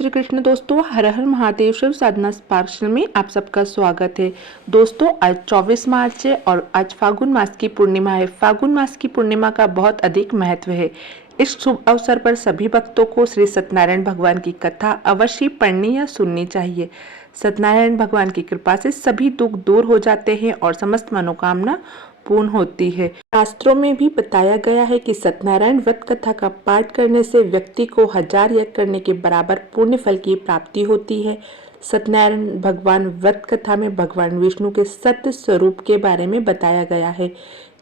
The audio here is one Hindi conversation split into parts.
श्री कृष्ण दोस्तों, हर हर महादेव। शिव साधना स्पार्क चैनल में आप सबका स्वागत है। दोस्तों, आज 24 मार्च है और आज फागुन मास की पूर्णिमा है। फागुन मास की पूर्णिमा का बहुत अधिक महत्व है। इस शुभ अवसर पर सभी भक्तों को श्री सत्यनारायण भगवान की कथा अवश्य पढ़नी या सुननी चाहिए। सत्यनारायण भगवान की कृपा से सभी दुख दूर हो जाते हैं और समस्त मनोकामना पूर्ण होती है। शास्त्रों में भी बताया गया है कि सत्यनारायण व्रत कथा का पाठ करने से व्यक्ति को 1000 यज्ञ करने के बराबर पुण्य फल की प्राप्ति होती है। सत्यनारायण भगवान व्रत कथा में भगवान विष्णु के सत्य स्वरूप के बारे में बताया गया है।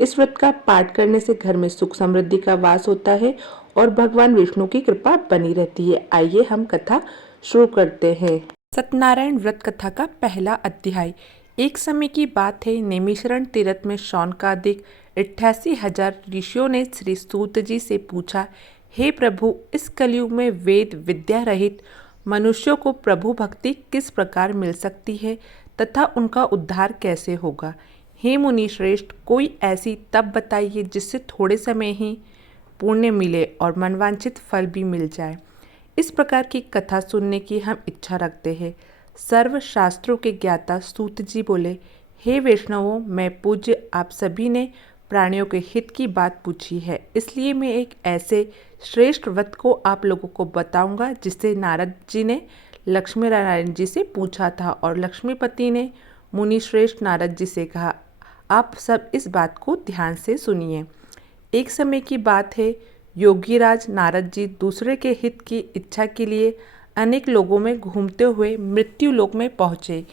इस व्रत का पाठ करने से घर में सुख समृद्धि का वास होता है और भगवान विष्णु की कृपा बनी रहती है। आइए हम कथा शुरू करते हैं। सत्यनारायण व्रत कथा का पहला अध्याय। एक समय की बात है, नैमिषारण्य तीर्थ में शौनकादिक 88,000 ऋषियों ने श्री सूत जी से पूछा, हे प्रभु, इस कलयुग में वेद विद्या रहित मनुष्यों को प्रभु भक्ति किस प्रकार मिल सकती है तथा उनका उद्धार कैसे होगा। हे मुनि श्रेष्ठ, कोई ऐसी तप बताइए जिससे थोड़े समय ही पुण्य मिले और मनवांछित फल भी मिल जाए। इस प्रकार की कथा सुनने की हम इच्छा रखते हैं। सर्व शास्त्रों के ज्ञाता सूत जी बोले, हे वैष्णवों, मैं पूज्य आप सभी ने प्राणियों के हित की बात पूछी है, इसलिए मैं एक ऐसे श्रेष्ठ व्रत को आप लोगों को बताऊंगा जिसे नारद जी ने लक्ष्मी नारायण जी से पूछा था और लक्ष्मीपति ने मुनि श्रेष्ठ नारद जी से कहा। आप सब इस बात को ध्यान से सुनिए। एक समय की बात है, योगीराज नारद जी दूसरे के हित की इच्छा के लिए अनेक लोगों में घूमते हुए मृत्यु लोक में पहुँचे।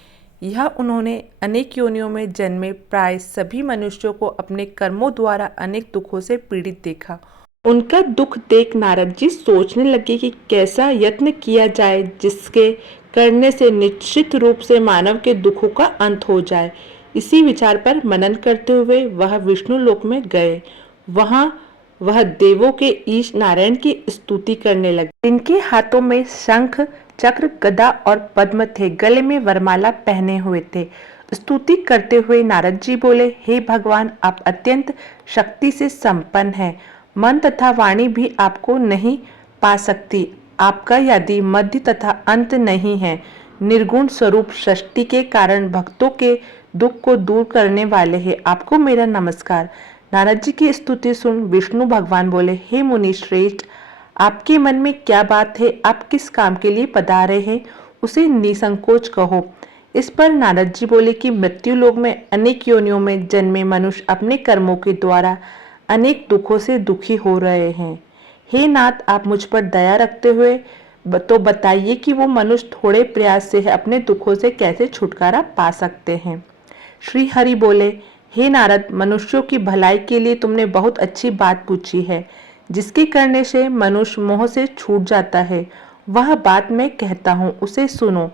यह उन्होंने अनेक योनियों में जन्मे प्राय सभी मनुष्यों को अपने कर्मों द्वारा अनेक दुखों से पीड़ित देखा। उनका दुख देख नारद जी सोचने लगे कि कैसा यत्न किया जाए जिसके करने से निश्चित रूप से मानव के दुखों का अंत हो जाए। इसी विचार पर मनन करते हुए वह विष्णु लोक में गए। वहाँ वह देवों के ईश नारायण की स्तुति करने लगे। इनके हाथों में शंख चक्र गदा और पद्म थे, गले में वरमाला पहने हुए थे। स्तुति करते हुए नारद जी बोले, हे भगवान, आप अत्यंत शक्ति से संपन्न हैं। मन तथा वाणी भी आपको नहीं पा सकती। आपका यदि मध्य तथा अंत नहीं है। निर्गुण स्वरूप सृष्टि के कारण भक्तों के दुख को दूर करने वाले हैं। आपको मेरा नमस्कार। नारद जी की स्तुति सुन विष्णु भगवान बोले, हे मुनि श्रेष्ठ, आपके मन में क्या बात है? आप किस काम के लिए पधारे हैं, उसे निसंकोच कहो। इस पर नारद जी बोले कि मृत्यु लोक में अनेक योनियों में जन्मे मनुष्य अपने कर्मों के द्वारा अनेक दुखों से दुखी हो रहे हैं। हे नाथ, आप मुझ पर दया रखते हुए तो बताइए कि वो मनुष्य थोड़े प्रयास से अपने दुखों से कैसे छुटकारा पा सकते हैं। श्री हरि बोले, हे नारद, मनुष्यों की भलाई के लिए तुमने बहुत अच्छी बात पूछी है। जिसके करने से मनुष्य मोह से छूट जाता है, वह बात मैं कहता हूँ, उसे सुनो।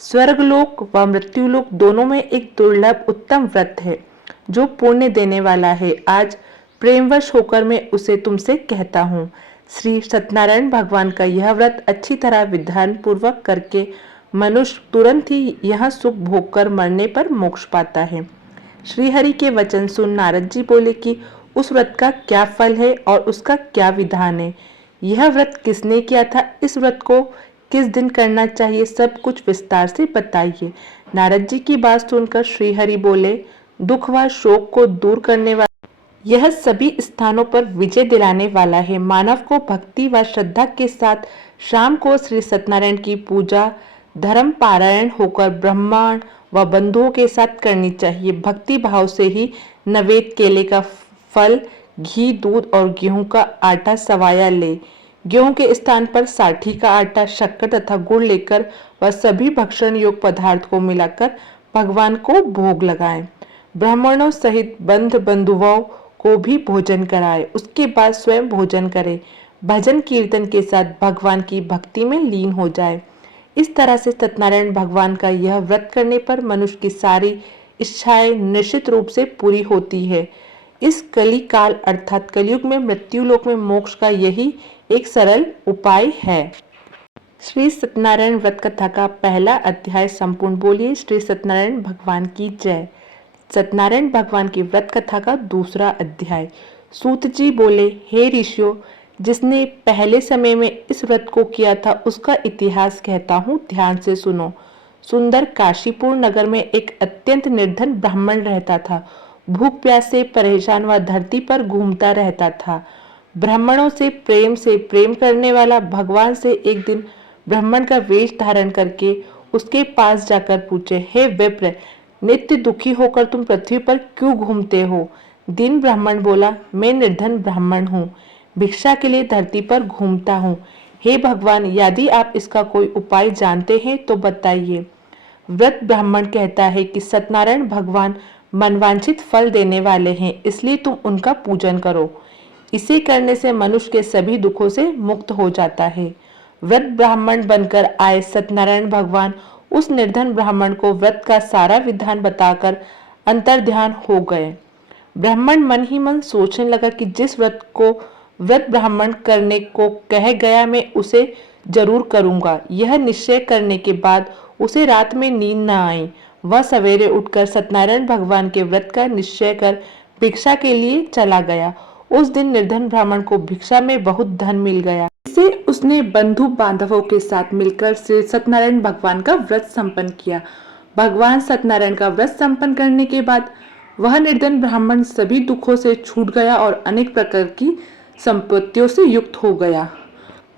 स्वर्गलोक व मृत्युलोक दोनों में एक दुर्लभ उत्तम व्रत है जो पुण्य देने वाला है। आज प्रेमवश होकर मैं उसे तुमसे कहता हूँ। श्री सत्यनारायण भगवान का यह व्रत अच्छी तरह विधान पूर्वक करके मनुष्य तुरंत ही यह सुख भोग कर मरने पर मोक्ष पाता है। श्रीहरि के वचन सुन नारद जी बोले कि उस व्रत का क्या फल है और उसका क्या विधान है। यह व्रत किसने किया था, इस व्रत को किस दिन करना चाहिए, सब कुछ विस्तार से बताइए। नारद जी की बात सुनकर श्रीहरि बोले, दुख व शोक को दूर करने वाला यह सभी स्थानों पर विजय दिलाने वाला है। मानव को भक्ति व श्रद्धा के साथ शाम को श्री सत्यनारायण की पूजा धर्म पारायण होकर ब्राह्मण व बंधुओं के साथ करनी चाहिए। भक्ति भाव से ही नैवेद्य केले का फल, घी, दूध और गेहूं का आटा सवाया ले। गेहूं के स्थान पर साठी का आटा, शक्कर तथा गुड़ लेकर वह सभी भक्षण योग्य पदार्थ को मिलाकर भगवान को भोग लगाएं। ब्राह्मणों सहित बंध बंधुओं को भी भोजन कराए। उसके बाद स्वयं भोजन करे। भजन कीर्तन के साथ भगवान की भक्ति में लीन हो जाए। इस तरह से सत्यनारायण भगवान का यह व्रत करने पर मनुष्य की सारी इच्छाएं निश्चित रूप से पूरी होती है। इस कली काल अर्थात कलयुग में मृत्यु लोक में मोक्ष का यही एक सरल उपाय है। श्री सत्यनारायण व्रत कथा का पहला अध्याय संपूर्ण बोलिए श्री सत्यनारायण भगवान की जय। सत्यनारायण भगवान की व्रत कथा का दूसरा अध्याय। सूत जी बोले, हे ऋषियों, जिसने पहले समय में इस व्रत को किया था उसका इतिहास कहता हूँ, ध्यान से सुनो। सुंदर काशीपुर नगर में एक अत्यंत निर्धन ब्राह्मण रहता था। भूख प्यास से परेशान वह धरती पर घूमता रहता था। ब्राह्मणों से प्रेम करने वाला भगवान से एक दिन ब्राह्मण का वेश धारण करके उसके पास जाकर पूछे, हे विप्र, नित्य दुखी होकर तुम पृथ्वी पर क्यों घूमते हो? दीन ब्राह्मण बोला, मैं निर्धन ब्राह्मण हूँ, भिक्षा के लिए धरती पर घूमता हूँ। हे भगवान, यदि आप इसका कोई उपाय जानते हैं तो बताइए। व्रत ब्राह्मण कहता है कि सत्यनारायण भगवान मनवांछित फल देने वाले हैं, इसलिए तुम उनका पूजन करो। इसे करने से मनुष्य के सभी दुखों से मुक्त हो जाता है। व्रत ब्राह्मण बनकर आए सत्यनारायण भगवान उस निर्धन ब्राह्मण को व्रत का सारा विधान बताकर अंतर्ध्यान हो गए। ब्राह्मण मन ही मन सोचने लगा कि जिस व्रत ब्राह्मण करने को कह गया मैं उसे जरूर करूंगा। यह निश्चय करने के बाद उसे रात में नींद न आई। वह सवेरे उठकर सत्यनारायण भगवान के व्रत का निश्चय कर भिक्षा के लिए चला गया। उस दिन निर्धन ब्राह्मण को भिक्षा में बहुत धन मिल गया। इससे उसने बंधु बांधवों के साथ मिलकर श्री सत्यनारायण भगवान का व्रत संपन्न किया। भगवान सत्यनारायण का व्रत संपन्न करने के बाद वह निर्धन ब्राह्मण सभी दुखों से छूट गया और अनेक प्रकार की संपत्तियों से युक्त हो गया।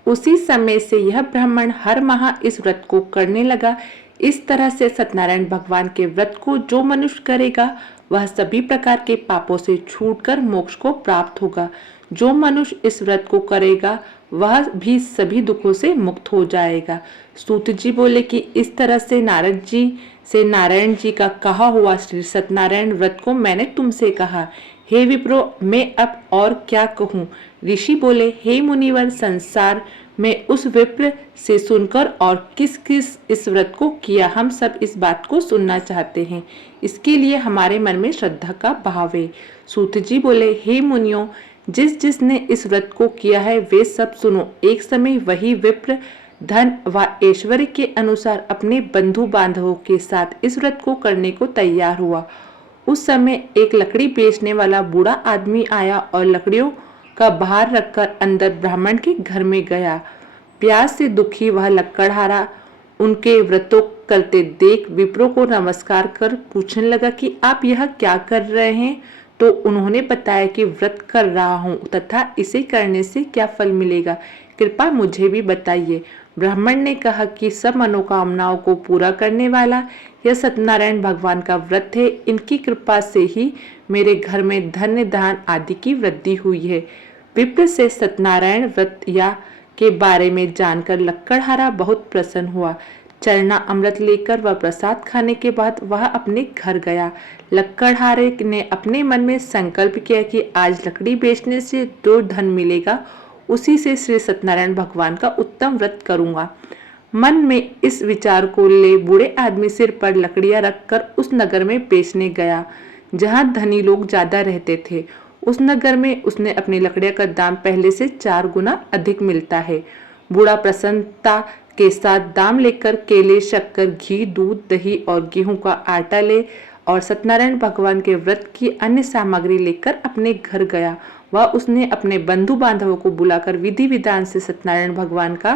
उसी समय से यह ब्राह्मण हर माह इस व्रत को करने लगा। इस तरह से सत्यनारायण भगवान के व्रत को जो मनुष्य करेगा वह सभी प्रकार के पापों से छूटकर मोक्ष को प्राप्त होगा। जो मनुष्य इस व्रत को करेगा वह भी सभी दुखों से मुक्त हो जाएगा। सूत जी बोले कि इस तरह से नारद जी से नारायण जी का कहा हुआ श्री सत्यनारायण व्रत को मैंने तुमसे कहा। हे विप्रो, मैं अब और क्या कहूँ? ऋषि बोले, हे मुनिवर, संसार में उस विप्र से सुनकर और किस किस इस व्रत को किया, हम सब इस बात को सुनना चाहते हैं। इसके लिए हमारे मन में श्रद्धा का भाव है। सूत जी बोले, हे मुनियों, जिसने इस व्रत को किया है वे सब सुनो। एक समय वही विप्र धन व ऐश्वर्य के अनुसार अपने बंधु बांधवों के साथ इस व्रत को करने को तैयार हुआ। उस समय एक लकड़ी बेचने वाला बूढ़ा आदमी आया और लकड़ियों का भार रखकर अंदर ब्राह्मण के घर में गया। प्यास से दुखी वह लकड़हारा उनके व्रतों करते देख विप्रों को नमस्कार कर पूछने लगा कि आप यह क्या कर रहे हैं? तो उन्होंने बताया कि व्रत कर रहा हूँ तथा इसे करने से क्या फल मिलेगा, कृपया मुझे भी बताइए। ब्राह्मण ने कहा कि सब मनोकामनाओं को पूरा करने वाला यह सत्यनारायण भगवान का व्रत है। इनकी कृपा से ही मेरे घर में धन्य दान आदि की वृद्धि हुई है। विप्र से सत्यनारायण व्रत या के बारे में जानकर लक्कड़हारा बहुत प्रसन्न हुआ। चरना अमृत लेकर वह प्रसाद खाने के बाद वह अपने घर गया। लक्कड़हारे ने अपने मन में संकल्प किया कि आज लकड़ी बेचने से जो धन मिलेगा उसी से श्री सत्यनारायण भगवान का उत्तम व्रत करूंगा। मन में इस विचार को ले बूढ़े आदमी सिर पर लकड़ियां रखकर उस नगर में बेचने गया जहां धनी लोग ज्यादा रहते थे। उस नगर में उसने अपनी लकड़ियां का दाम पहले से 4 गुना अधिक मिलता है। बूढ़ा प्रसन्नता के साथ दाम लेकर केले, शक्कर, घी, दूध, दही और गेहूं का आटा ले और सत्यनारायण भगवान के व्रत की अन्य सामग्री लेकर अपने घर गया। वह उसने अपने बंधु बांधवों को बुलाकर विधि विधान से सत्यनारायण भगवान का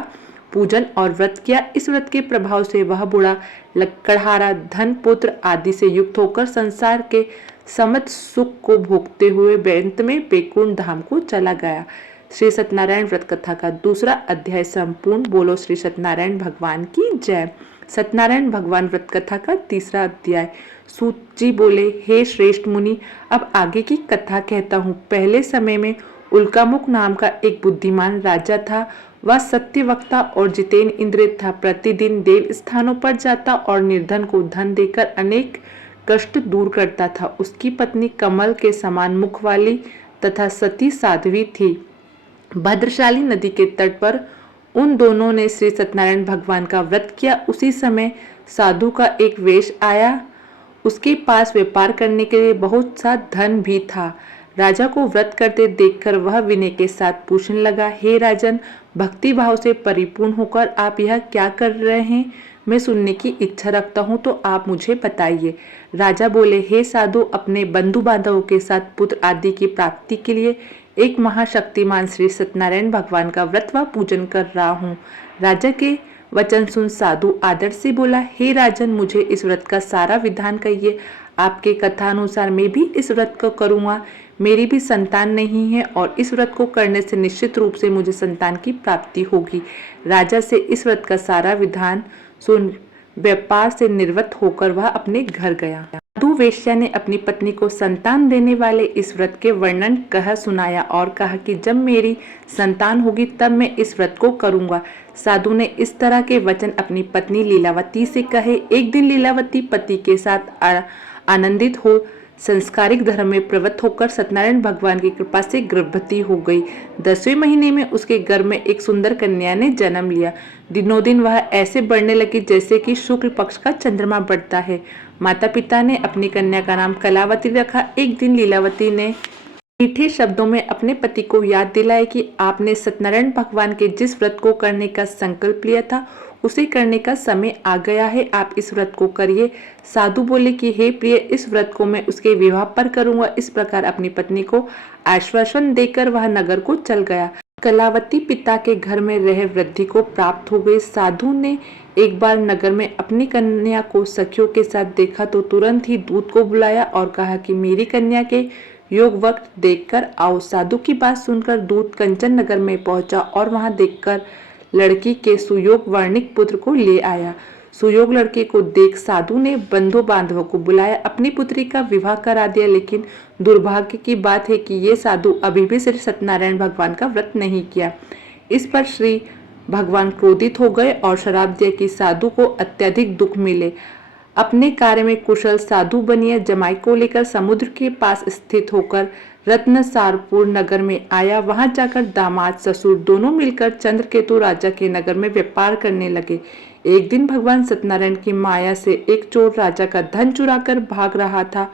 पूजन और व्रत किया। इस व्रत के प्रभाव से वह बूढ़ा लक्कड़हारा धन, पुत्र आदि से युक्त होकर संसार के समस्त सुख को भोगते हुए अंत में बैकुंठ धाम को चला गया। श्री सत्यनारायण व्रत कथा का दूसरा अध्याय संपूर्ण। बोलो श्री सत्यनारायण भगवान की जय। सत्यनारायण भगवान व्रत कथा का तीसरा अध्याय। सूत जी बोले, हे श्रेष्ठ मुनि, अब आगे की कथा कहता हूँ। पहले समय में उल्कामुख नाम का एक बुद्धिमान राजा था। वह सत्यवक्ता और जितेंद्र इंद्रिय था। प्रतिदिन देव स्थानों पर जाता और निर्धन को धन देकर अनेक कष्ट दूर करता था। उसकी पत्नी कमल के समान मुख वाली तथा सती साध्वी थी। भद्रशाली नदी के तट पर उन दोनों ने श्री सत्यनारायण भगवान का व्रत किया। उसी समय साधु का एक वेश आया। उसके पास व्यापार करने के लिए बहुत सा धन भी था। राजा को व्रत करते देखकर वह विनय के साथ पूछने लगा, हे राजन, भक्ति भाव से परिपूर्ण होकर आप यह क्या कर रहे हैं? मैं सुनने की इच्छा रखता हूँ, तो आप मुझे बताइए। राजा बोले, हे साधु, अपने बंधु बांधवों के साथ पुत्र आदि की प्राप्ति के लिए एक महाशक्तिमान श्री सत्यनारायण भगवान का व्रत व पूजन कर रहा हूँ। राजा के वचन सुन साधु आदर से बोला, हे राजन, मुझे इस व्रत का सारा विधान कहिए। आपके कथानुसार मैं भी इस व्रत को करूँगा। मेरी भी संतान नहीं है और इस व्रत को करने से निश्चित रूप से मुझे संतान की प्राप्ति होगी। राजा से इस व्रत का सारा विधान सुन व्यापार से निवृत्त होकर वह अपने घर गया। साधु वेश्या ने अपनी पत्नी को संतान देने वाले इस व्रत के वर्णन कह सुनाया और कहा कि जब मेरी संतान होगी तब मैं इस व्रत को करूंगा। साधु ने इस तरह के वचन अपनी पत्नी लीलावती से कहे। एक दिन लीलावती पति के साथ आनंदित हो संस्कारिक धर्म में प्रवृत्त होकर सत्यनारायण भगवान की कृपा से गर्भवती हो गई। 10वें महीने में उसके गर्भ में एक सुंदर कन्या ने जन्म लिया। दिनों दिन वह ऐसे बढ़ने लगी जैसे कि शुक्ल पक्ष का चंद्रमा बढ़ता है। माता पिता ने अपनी कन्या का नाम कलावती रखा। एक दिन लीलावती ने मीठे शब्दों में अपने पति को याद दिलाया कि आपने सत्यनारायण भगवान के जिस व्रत को करने का संकल्प लिया था उसे करने का समय आ गया है, आप इस व्रत को करिए। साधु बोले कि हे प्रिय, इस व्रत को मैं उसके विवाह पर करूंगा। इस प्रकार अपनी पत्नी को आश्वासन देकर वह नगर को चल गया। कलावती पिता के घर में रह वृद्धि को प्राप्त हो गई। साधु ने एक बार नगर में अपनी कन्या को सखियों के साथ देखा तो तुरंत ही दूत को बुलाया और कहा कि मेरी कन्या के योग वक्त देखकर आओ। साधु की बात सुनकर दूत कंचन नगर में पहुंचा और वहां देखकर लड़की के सुयोग वर्णिक पुत्र को ले आया। सुयोग लड़के को देख साधु ने बंधु बांधवों को बुलाया, अपनी पुत्री का विवाह करा दिया। लेकिन दुर्भाग्य की बात है कि ये साधु अभी भी श्री सत्यनारायण भगवान का व्रत नहीं किया। इस पर श्री भगवान क्रोधित हो गए और श्राप दिया कि साधु को अत्यधिक दुख मिले। अपने कार्य में कुशल साधु बनिया जमाई को लेकर समुद्र के पास स्थित होकर रत्नसारपुर नगर में आया। वहां जाकर दामाद ससुर दोनों मिलकर चंद्रकेतु राजा के नगर में व्यापार करने लगे। एक दिन भगवान सत्यनारायण की माया से एक चोर राजा का धन चुराकर भाग रहा था।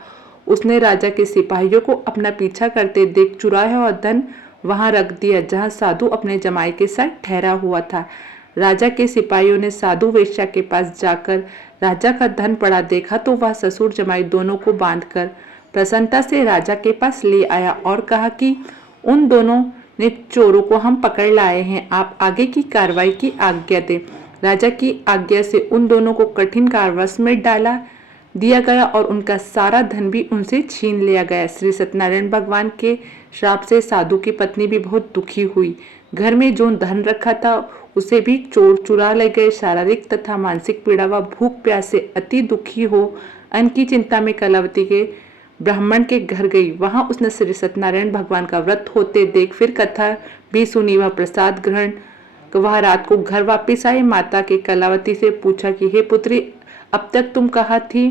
उसने राजा के सिपाहियों को अपना पीछा करते देख चुराया हुआ धन वहां रख दिया जहां साधु अपने जमाई के साथ ठहरा हुआ था। राजा के सिपाहियों ने साधु वेश्या के पास जाकर राजा का धन पड़ा देखा तो वह ससुर जमाई दोनों को बांधकर प्रसन्नता से राजा के पास ले आया और कहा कि उन दोनों ने चोरों को हम पकड़ लाए हैं, आप आगे की कार्रवाई की आज्ञा दें। राजा की आज्ञा से उन दोनों को कठिन कारावास में डाला दिया गया और उनका सारा धन भी उनसे छीन लिया गया। श्री सत्यनारायण भगवान के श्राप से साधु की पत्नी भी बहुत दुखी हुई। घर में जो धन रखा था उसे भी चोर चुरा ले गए। शारीरिक तथा मानसिक पीड़ा व भूख प्यास से अति दुखी हो अन्न की चिंता में कलावती के ब्राह्मण के घर गई। वहां उसने श्री सत्यनारायण भगवान का व्रत होते देख फिर कथा भी सुनी। वह प्रसाद ग्रहण वह रात को घर वापस आई। माता के कलावती से पूछा कि हे पुत्री, अब तक तुम कहा थी,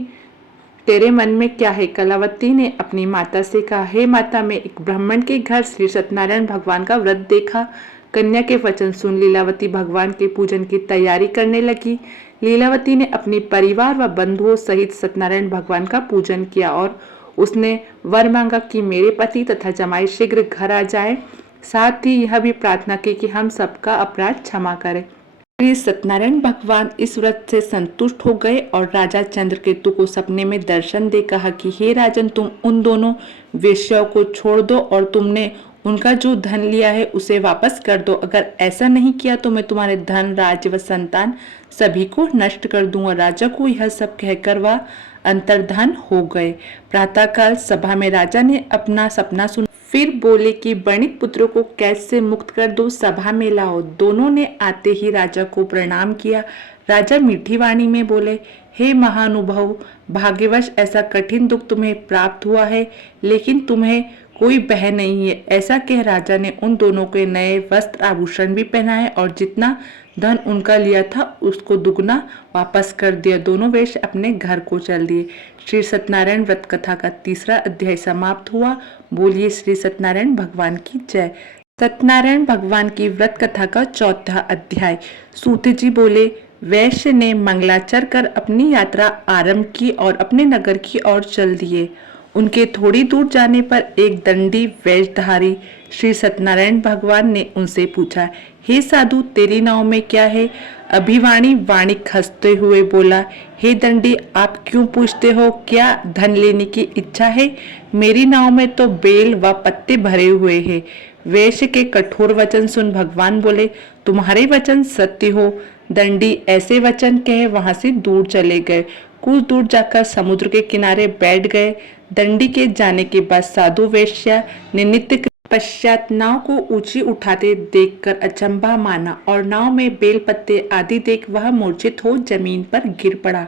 तेरे मन में क्या है? कलावती ने अपनी माता से कहा, हे माता, मैं एक ब्राह्मण के घर श्री सत्यनारायण भगवान का व्रत देखा। कन्या के वचन सुन लीलावती भगवान के पूजन की तैयारी करने लगी। लीलावती ने अपने परिवार व बंधुओं सहित सत्यनारायण भगवान का पूजन किया और उसने वर मांगा कि मेरे पति तथा जमाई शीघ्र घर आ जाए। साथ ही यह भी प्रार्थना की कि हम सबका अपराध क्षमा करें। श्री सत्यनारायण भगवान इस व्रत से संतुष्ट हो गए और राजा चंद्रकेतु को सपने में दर्शन दे कहा कि हे राजन, तुम उन दोनों वेश्याओं को छोड़ दो और तुमने उनका जो धन लिया है उसे वापस कर दो। अगर ऐसा नहीं किया तो मैं तुम्हारे धन, राज्य व संतान सभी को नष्ट कर दूंगा। राजा को यह सब कहकर वह अंतर्धान हो गए। प्रातःकाल सभा में राजा ने अपना सपना सुना, फिर बोले कि वर्णित पुत्रों को कैद से मुक्त कर दो, सभा में लाओ। दोनों ने आते ही राजा को प्रणाम किया। राजा मीठी वाणी में बोले, हे महानुभाव, भाग्यवश ऐसा कठिन दुख तुम्हें प्राप्त हुआ है, लेकिन तुम्हें कोई भय नहीं है। ऐसा कह राजा ने उन दोनों के नए वस्त्र आभूषण भी पहनाए और जितना धन उनका लिया था उसको दुगना वापस कर दिया। दोनों वेश्य अपने घर को चल दिए। श्री सत्यनारायण व्रत कथा का 3रा अध्याय समाप्त हुआ। बोलिए श्री सत्यनारायण भगवान की जय। सत्यनारायण भगवान की व्रत कथा का 4था अध्याय। सूत जी बोले, वैश्य ने मंगलाचर कर अपनी यात्रा आरंभ की और अपने नगर की ओर चल दिए। उनके थोड़ी दूर जाने पर एक दंडी वेशधारी श्री सत्यनारायण भगवान ने उनसे पूछा, हे साधु, तेरी नाव में क्या है? अभिवाणी वाणिक हंसते हुए बोला, हे दंडी, आप क्यों पूछते हो? क्या धन लेने की इच्छा है? मेरी नाव में तो बेल व पत्ते भरे हुए हैं। वैश्य के कठोर वचन सुन भगवान बोले, तुम्हारे वचन सत्य हो। दंडी ऐसे वचन कहे वहां से दूर चले गए। कुछ दूर जाकर समुद्र के किनारे बैठ गए। दंडी के जाने के बाद साधु वेश्या ने नित्य पश्चात नाव को ऊंची उठाते देखकर अचंभा माना और नाव में बेल पत्ते आदि देख वह मूर्छित हो जमीन पर गिर पड़ा।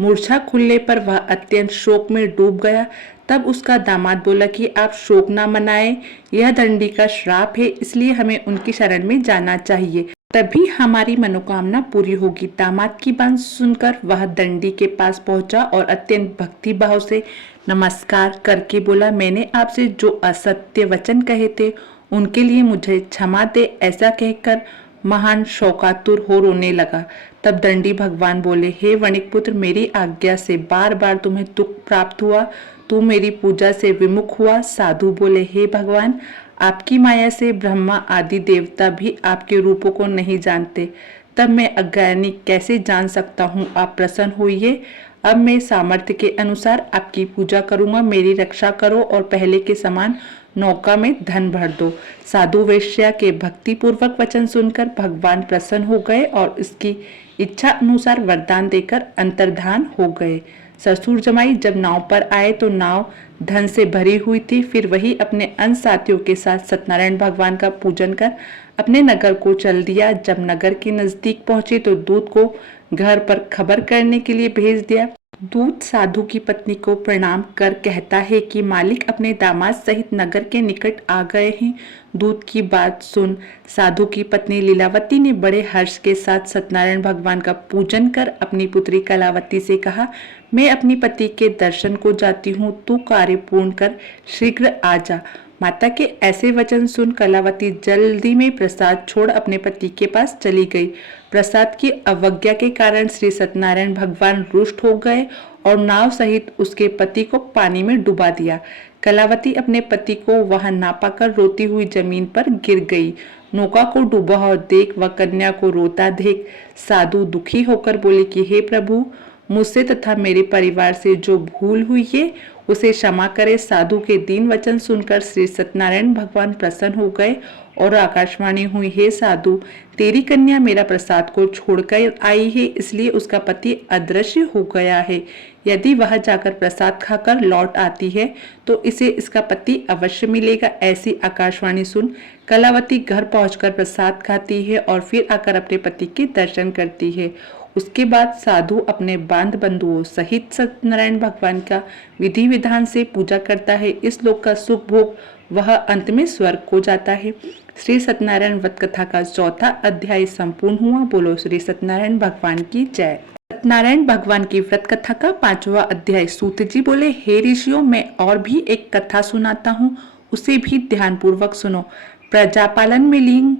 मूर्छा खुलने पर वह अत्यंत शोक में डूब गया। तब उसका दामाद बोला कि आप शोक न मनाएं, यह दंडी का श्राप है, इसलिए हमें उनकी शरण में जाना चाहिए, तभी हमारी मनोकामना पूरी होगी। दामाद की बात सुनकर वह दंडी के पास पहुंचा और अत्यंत भक्ति भाव से नमस्कार करके बोला, मैंने आपसे जो असत्य वचन कहे थे उनके लिए मुझे क्षमा दे। ऐसा कहकर महान शोकातुर हो रोने लगा। तब दंडी भगवान बोले, हे वणिक पुत्र, मेरी आज्ञा से बार बार तुम्हें दुख प्राप्त हुआ, तू मेरी पूजा से विमुख हुआ। साधु बोले, हे भगवान, आपकी माया से ब्रह्मा आदि देवता भी आपके रूपों को नहीं जानते, तब मैं अज्ञानी कैसे जान सकता हूँ? आप प्रसन्न होइए, अब मैं सामर्थ्य के अनुसार आपकी पूजा करूंगा। मेरी रक्षा करो और पहले के समान नौका में धन भर दो। साधु वेश्या के भक्ति पूर्वक वचन सुनकर भगवान प्रसन्न हो गए और इसकी इच्छा अनुसार वरदान देकर अंतर्धान हो गए। ससुर जमाई जब नाव पर आए तो नाव धन से भरी हुई थी। फिर वही अपने अन्य साथियों के साथ सत्यनारायण भगवान का पूजन कर अपने नगर को चल दिया। जब नगर के नजदीक पहुंचे तो दूत को घर पर खबर करने के लिए भेज दिया। दूत साधु की पत्नी को प्रणाम कर कहता है कि मालिक अपने दामाद सहित नगर के निकट आ गए हैं। दूत की बात सुन साधु की पत्नी लीलावती ने बड़े हर्ष के साथ सत्यनारायण भगवान का पूजन कर अपनी पुत्री कलावती से कहा, मैं अपनी पति के दर्शन को जाती हूँ, तू कार्य पूर्ण कर शीघ्र आ जा। माता के ऐसे वचन सुन कलावती जल्दी में प्रसाद छोड़ अपने पति के पास चली गई। प्रसाद की अवज्ञा के कारण श्री सत्यनारायण भगवान रुष्ट हो गए और नाव सहित उसके पति को पानी में डुबा दिया। कलावती अपने पति को वहां ना पाकर रोती हुई जमीन पर गिर गई। नौका को डूबा हुआ देख व कन्या को रोता देख साधु दुखी होकर बोले कि हे प्रभु, मुझसे तथा मेरे परिवार से जो भूल हुई है उसे क्षमा करे। साधु के दीन वचन सुनकर श्री सत्यनारायण भगवान प्रसन्न हो गए और आकाशवाणी हुई, हे साधु, तेरी कन्या मेरा प्रसाद को छोड़कर आई है, इसलिए उसका पति अदृश्य हो गया है। यदि वह जाकर प्रसाद खाकर लौट आती है तो इसे इसका पति अवश्य मिलेगा। ऐसी आकाशवाणी सुन कलावती घर पहुंचकर प्रसाद खाती है और फिर आकर अपने पति के दर्शन करती है। उसके बाद साधु अपने बांध बंधुओं सहित सत्यनारायण भगवान का विधि विधान से पूजा करता है। इस लोक का सुख भोग वह अंत में स्वर्ग को जाता है। श्री सत्यनारायण व्रत कथा का चौथा अध्याय संपूर्ण हुआ। बोलो श्री सत्यनारायण भगवान की जय। सत्यनारायण भगवान की व्रत कथा का 5वां अध्याय। सूत जी बोले, हे ऋषियों, मैं और भी एक कथा सुनाता हूँ, उसे भी ध्यान पूर्वक सुनो। प्रजापालन में लीन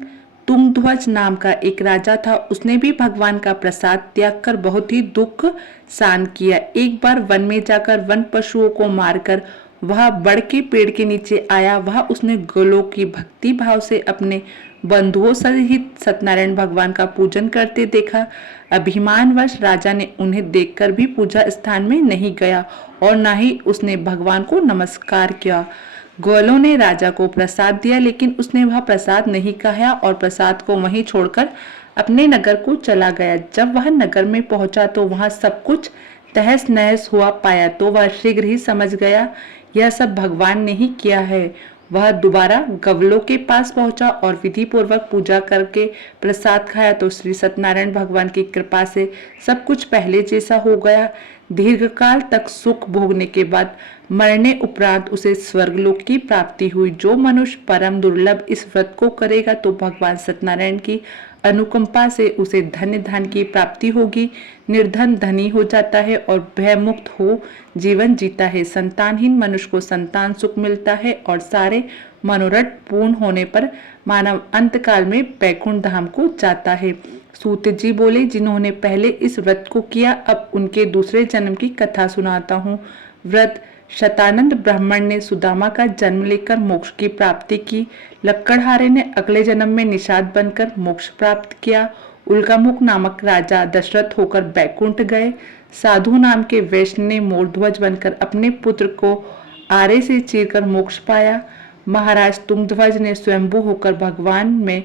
तुंगध्वज नाम का एक राजा था। उसने भी भगवान का प्रसाद त्याग कर बहुत ही दुख सहन किया। एक बार वन में जाकर वन पशुओं को मारकर वह बड़ के पेड़ के नीचे आया। वह उसने गोलोक की भक्ति भाव से अपने बंधुओं सहित सत्यनारायण भगवान का पूजन करते देखा। अभिमानवश राजा ने उन्हें देखकर भी पूजा स्थान में नहीं गया और न ही उसने भगवान को नमस्कार किया। ग्वालों ने राजा को प्रसाद दिया, लेकिन उसने वह प्रसाद नहीं खाया और प्रसाद को वहीं छोड़कर अपने नगर को चला गया। जब वह नगर में पहुंचा तो वहां सब कुछ तहस नहस हुआ पाया तो वह शीघ्र ही समझ गया यह सब भगवान ने ही किया है। वह दोबारा गवलों के पास पहुंचा और विधि पूर्वक पूजा करके प्रसाद खाया तो श्री सत्यनारायण भगवान की कृपा से सब कुछ पहले जैसा हो गया। दीर्घकाल तक सुख भोगने के बाद मरने उपरांत उसे स्वर्गलोक की प्राप्ति हुई। जो मनुष्य परम दुर्लभ इस व्रत को करेगा तो भगवान सत्यनारायण की अनुकंपा से उसे धन्य धन की प्राप्ति होगी। निर्धन धनी हो जाता है और भयमुक्त हो जीवन जीता है। संतानहीन मनुष्य को संतान सुख मिलता है और सारे मनोरथ पूर्ण होने पर मानव अंत काल में बैकुंठ धाम को जाता है। सूत जी बोले, जिन्होंने पहले इस व्रत को किया अब उनके दूसरे जन्म की कथा सुनाता हूँ। व्रत शतानंद ब्राह्मण ने सुदामा का जन्म लेकर मोक्ष की प्राप्ति की। लक्कड़हारे ने अगले जन्म में निषाद बनकर मोक्ष प्राप्त किया। उल्कामुख नामक राजा दशरथ होकर बैकुंठ गए। साधु नाम के वैश्य ने मोरध्वज बनकर अपने पुत्र को आरे से चीरकर मोक्ष पाया। महाराज तुंगध्वज ने स्वयंभू होकर भगवान में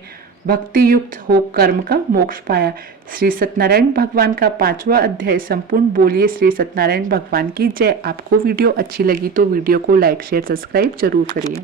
भक्ति युक्त हो कर्म का मोक्ष पाया। श्री सत्यनारायण भगवान का 5वां अध्याय संपूर्ण। बोलिए श्री सत्यनारायण भगवान की जय। आपको वीडियो अच्छी लगी तो वीडियो को लाइक शेयर सब्सक्राइब जरूर करिए।